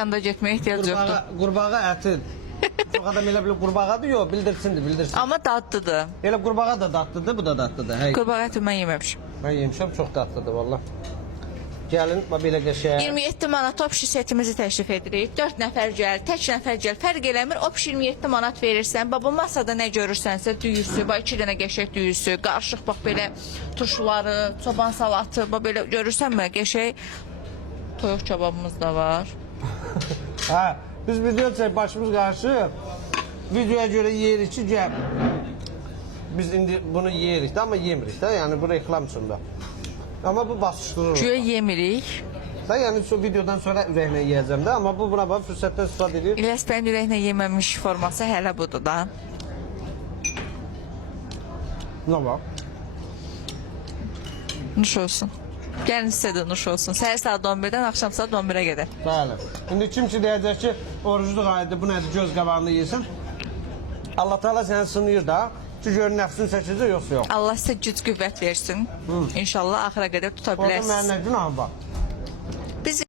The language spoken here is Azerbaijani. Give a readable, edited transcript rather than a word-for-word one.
Yanda getməyə ehtiyac yoxdur. Qurbağa əti. Çox adam elə bilir qurbağadır, yox, bildirsindir, bildirsin. Amma dadlıdır. Elə qurbağa da dadlıdır, bu da dadlıdır. Hey. Qurbağa əti mən yeməmişim. Mən yemişəm, çox dadlıdır valla. Gəlin, belə qəşəng. 27 manat opşi setimizi təşrif edirik. 4 nəfər gəl, tək nəfər gəl, fərq eləmir. Opşi 27 manat verirsən. Baba masada nə görürsənsə, düyüsü, bax 2 dənə qəşəng düyüsü, qarışıq bax belə turşuları, çoban salatı, bax belə görürsənmi? Qəşəng toyuq kebabımız da var. Hə, biz video çək, başımız qarşı. Videoya görə yeyirik ki, gəl. Biz indi bunu yeyirik də, amma yemirik də, yəni bu reklam üçün də. Amma bu basışdırır. Güya yemirik. Da, yəni şu videodan sonra ürəklə yeyəcəm də, amma bu buna bax fürsətdən istifadə edir. İlyas bəyin ürəklə yeməmiş forması hələ budur da. Nə var? Nuş olsun. Gəlin sizə də nuş olsun. Səhər saat 11-dən axşam saat 11-ə qədər. Bəli. İndi kim ki deyəcək ki, orucluq ayıdır, bu nədir, göz qabağında yesin. Allah Teala səni sınıyır da, ki gör nəfsin çəkəcək, yoxsa yox. Allah sizə güc qüvvət versin. İnşallah axıra qədər tuta Orada bilərsiniz. mənə nə günahı var?